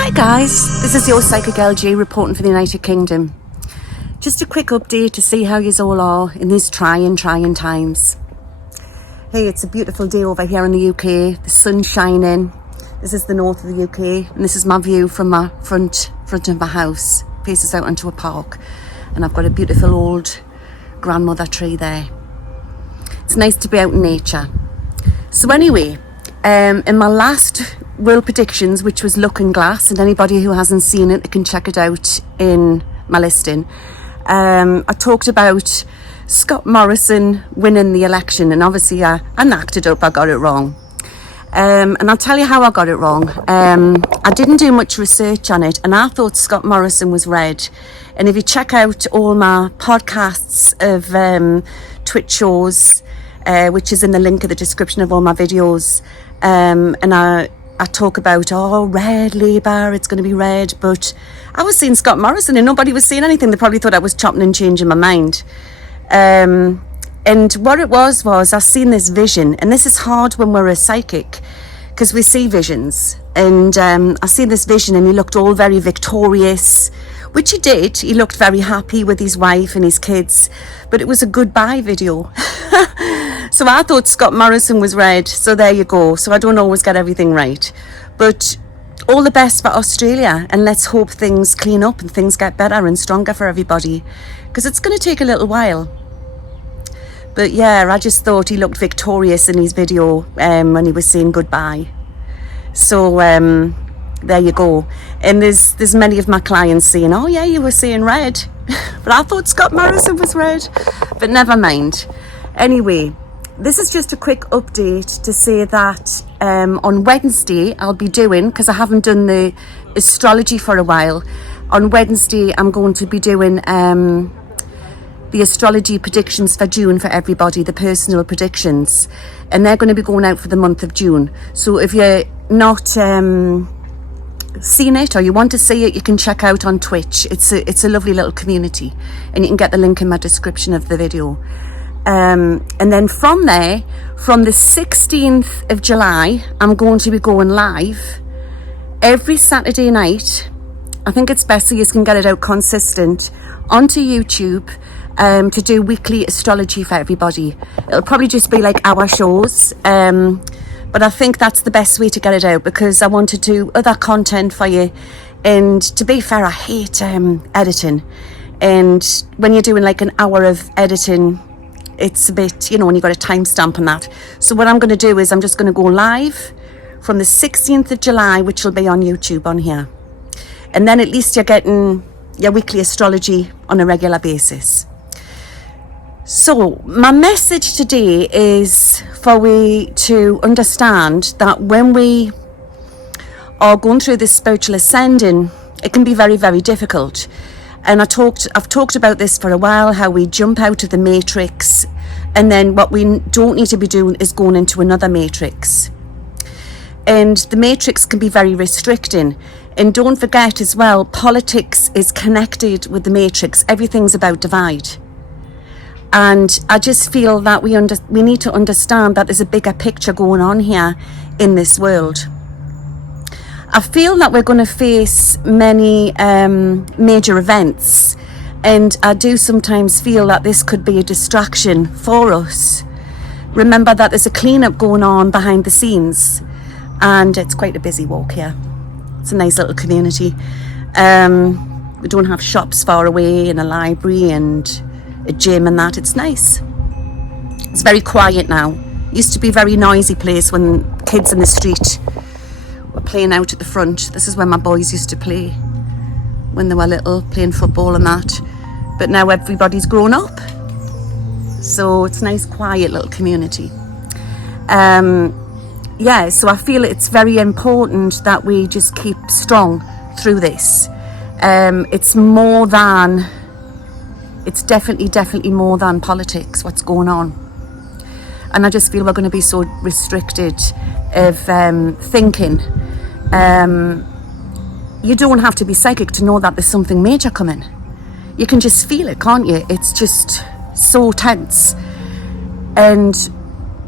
Hi guys, this is your Psychic LG reporting for the United Kingdom. Just a quick update to see how yous all are in these trying times. Hey, it's a beautiful day over here in the UK. The sun's shining. This is the north of the UK, and this is my view from my front of my house. Faces out onto a park, and I've got a beautiful old grandmother tree there. It's nice to be out in nature. So anyway, in my last World Predictions, which was Looking Glass, and anybody who hasn't seen it can check it out in my listing, I talked about Scott Morrison winning the election, and obviously I knocked it up. I got it wrong, and I'll tell you how I got it wrong. I didn't do much research on it, and I thought Scott Morrison was red. And if you check out all my podcasts of Twitch shows, which is in the link in the description of all my videos, and I talk about, red Labour, it's going to be red, but I was seeing Scott Morrison and nobody was saying anything. They probably thought I was chopping and changing my mind. And what it was I seen this vision, and this is hard when we're a psychic, because we see visions. And I seen this vision, and he looked all very victorious, which he did. He looked very happy with his wife and his kids, but it was a goodbye video. So I thought Scott Morrison was red, so there you go. So I don't always get everything right, but all the best for Australia, and let's hope things clean up and things get better and stronger for everybody, because it's going to take a little while. But yeah, I just thought he looked victorious in his video when he was saying goodbye. So there you go. And there's many of my clients saying, oh yeah, you were saying red, but I thought Scott Morrison was red, but never mind. Anyway, this is just a quick update to say that on Wednesday I'll be doing, because I haven't done the astrology for a while, on Wednesday I'm going to be doing the astrology predictions for June for everybody, the personal predictions, and they're going to be going out for the month of June. So if you're not seen it or you want to see it, you can check out on Twitch. It's a lovely little community, and you can get the link in my description of the video. And then from there, from the 16th of July, I'm going to be going live every Saturday night. I think it's best so you can get it out consistent onto YouTube to do weekly astrology for everybody. It'll probably just be like our shows, but I think that's the best way to get it out, because I want to do other content for you. And to be fair, I hate editing, and when you're doing like an hour of editing, it's a bit, when you've got a timestamp on that. So what I'm going to do is I'm just going to go live from the 16th of July, which will be on YouTube on here. And then at least you're getting your weekly astrology on a regular basis. So my message today is for we to understand that when we are going through this spiritual ascending, it can be very, very difficult. And I've talked about this for a while, how we jump out of the matrix, and then what we don't need to be doing is going into another matrix. And the matrix can be very restricting. And don't forget as well, politics is connected with the matrix. Everything's about divide. And I just feel that we need to understand that there's a bigger picture going on here in this world. I feel that we're going to face many major events, and I do sometimes feel that this could be a distraction for us. Remember that there's a cleanup going on behind the scenes, and it's quite a busy walk here. It's a nice little community. We don't have shops far away, and a library and a gym and that. It's nice. It's very quiet now. It used to be a very noisy place when kids in the street were playing out at the front. This is where my boys used to play when they were little, playing football and that. But now everybody's grown up, so it's a nice quiet little community. So I feel it's very important that we just keep strong through this. It's definitely more than politics, what's going on. And I just feel we're going to be so restricted of thinking. You don't have to be psychic to know that there's something major coming. You can just feel it, can't you? It's just so tense. And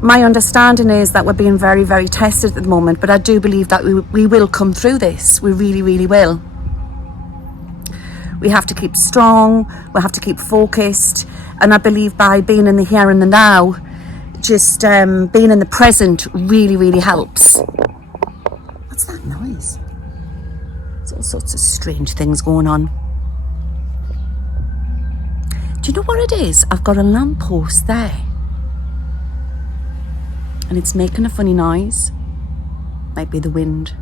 my understanding is that we're being very, very tested at the moment, but I do believe that we will come through this. We really, really will. We have to keep strong, we have to keep focused, and I believe by being in the here and the now, just being in the present really, really helps. What's that noise? There's all sorts of strange things going on. Do you know what it is? I've got a lamppost there. And it's making a funny noise. Might be the wind.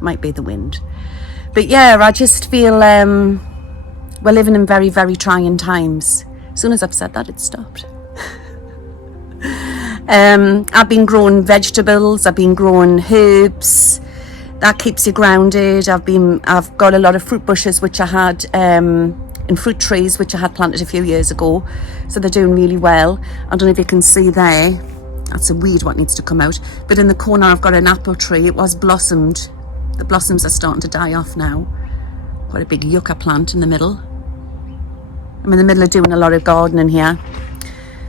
Might be the wind. But yeah, I just feel we're living in very, very trying times. As soon as I've said that, it stopped. I've been growing vegetables, I've been growing herbs. That keeps you grounded. I've got a lot of fruit bushes which I had in fruit trees which I had planted a few years ago. So they're doing really well. I don't know if you can see there. That's a weed what needs to come out. But in the corner I've got an apple tree. It was blossomed. The blossoms are starting to die off now. Quite a big yucca plant in the middle. I'm in the middle of doing a lot of gardening here.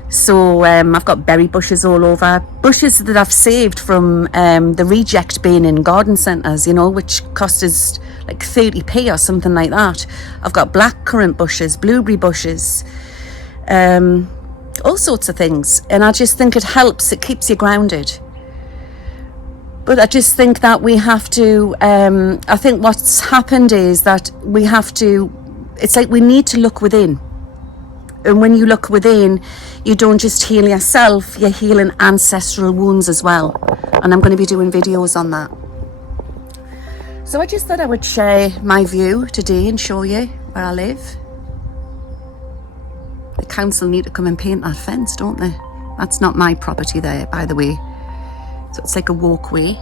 So I've got berry bushes all over. Bushes that I've saved from the reject bin in garden centres, you know, which cost us like 30p or something like that. I've got blackcurrant bushes, blueberry bushes, all sorts of things. And I just think it helps, it keeps you grounded. But I just think that we have to, I think what's happened is that we have to, it's like we need to look within. And when you look within, you don't just heal yourself, you're healing ancestral wounds as well. And I'm going to be doing videos on that. So I just thought I would share my view today and show you where I live. The council need to come and paint that fence, don't they? That's not my property there, by the way. So it's like a walkway.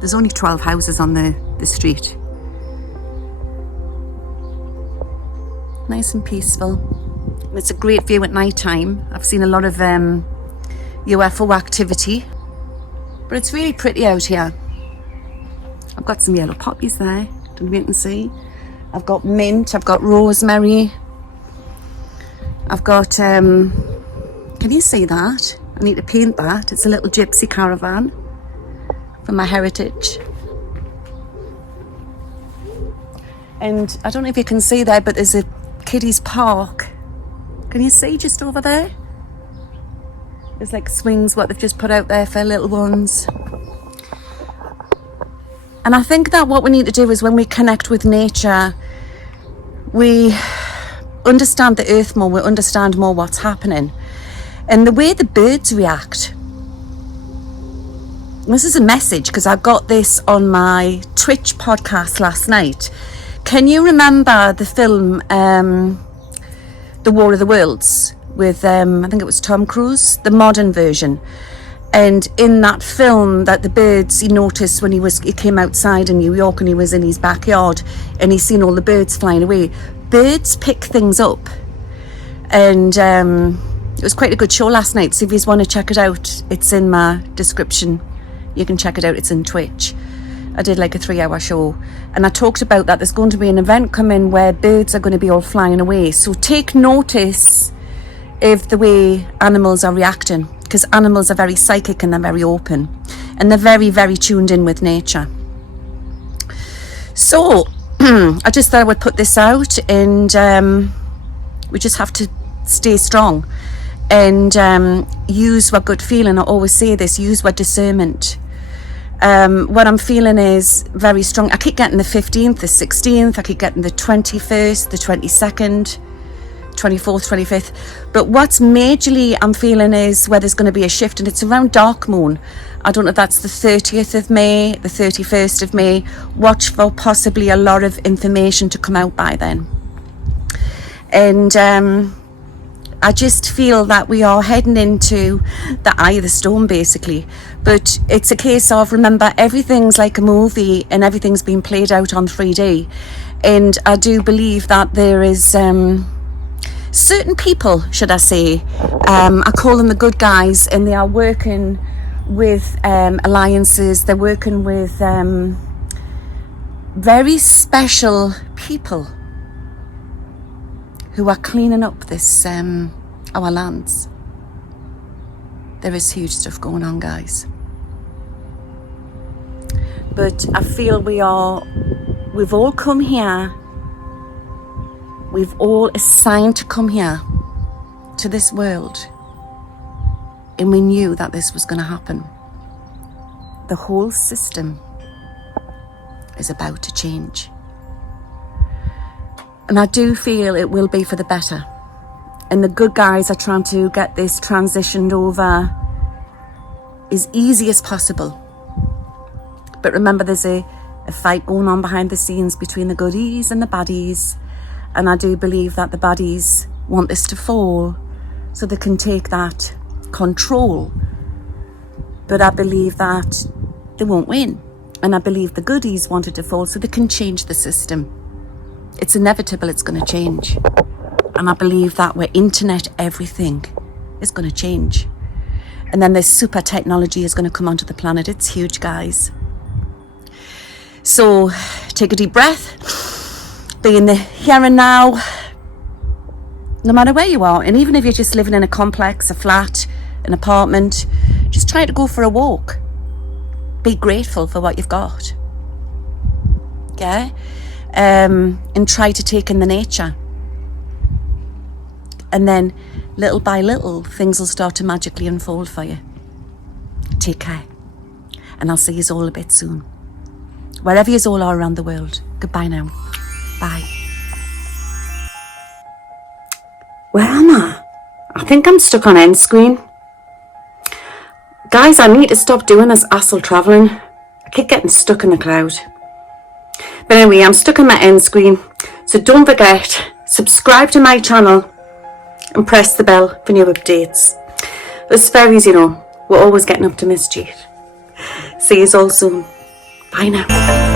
There's only 12 houses on the street. Nice and peaceful. It's a great view at night time. I've seen a lot of UFO activity, but it's really pretty out here. I've got some yellow poppies there, don't know if you can see. I've got mint, I've got rosemary. I've got, can you see that? I need to paint that. It's a little gypsy caravan from my heritage. And I don't know if you can see there, but there's a kiddies park. Can you see just over there? There's like swings what they've just put out there for little ones. And I think that what we need to do is when we connect with nature, we understand the earth more, we understand more what's happening. And the way the birds react. This is a message because I got this on my Twitch podcast last night. Can you remember the film The War of the Worlds with I think it was Tom Cruise, the modern version? And in that film, that the birds, he noticed when he came outside in New York and he was in his backyard and he seen all the birds flying away. Birds pick things up. And it was quite a good show last night. So if you want to check it out, it's in my description. You can check it out. It's in Twitch. I did like a 3-hour show and I talked about that. There's going to be an event coming where birds are going to be all flying away. So take notice of the way animals are reacting, because animals are very psychic and they're very open and they're very, very tuned in with nature. So I just thought I would put this out, and we just have to stay strong and use our gut feeling. I always say this, use our discernment. What I'm feeling is very strong. I keep getting the 15th, the 16th, I keep getting the 21st, the 22nd, 24th, 25th. But what's majorly I'm feeling is where there's going to be a shift, and it's around dark moon. I don't know if that's the 30th of May, the 31st of May. Watch for possibly a lot of information to come out by then. And I just feel that we are heading into the eye of the storm, basically. But it's a case of, remember, everything's like a movie and everything's been played out on 3D. And I do believe that there is certain people, should I say, I call them the good guys, and they are working with alliances. They're working with very special people who are cleaning up this our lands. There is huge stuff going on, guys. But I feel we've all come here. We've all assigned to come here to this world. And we knew that this was going to happen. The whole system is about to change. And I do feel it will be for the better. And the good guys are trying to get this transitioned over as easy as possible. But remember, there's a fight going on behind the scenes between the goodies and the baddies. And I do believe that the baddies want this to fall so they can take that control. But I believe that they won't win. And I believe the goodies want it to fall so they can change the system. It's inevitable it's going to change. And I believe that where internet everything is going to change. And then this super technology is going to come onto the planet. It's huge, guys. So take a deep breath. Be in the here and now. No matter where you are. And even if you're just living in a complex, a flat, an apartment, just try to go for a walk. Be grateful for what you've got. Yeah? And try to take in the nature. And then little by little, things will start to magically unfold for you. Take care. And I'll see you all a bit soon. Wherever you all are around the world. Goodbye now. Bye. Where am I? I think I'm stuck on end screen. Guys, I need to stop doing this astral travelling. I keep getting stuck in the cloud. But anyway, I'm stuck on my end screen. So don't forget, subscribe to my channel and press the bell for new updates. Us fairies, you know, we're always getting up to mischief. See you all soon. Bye now.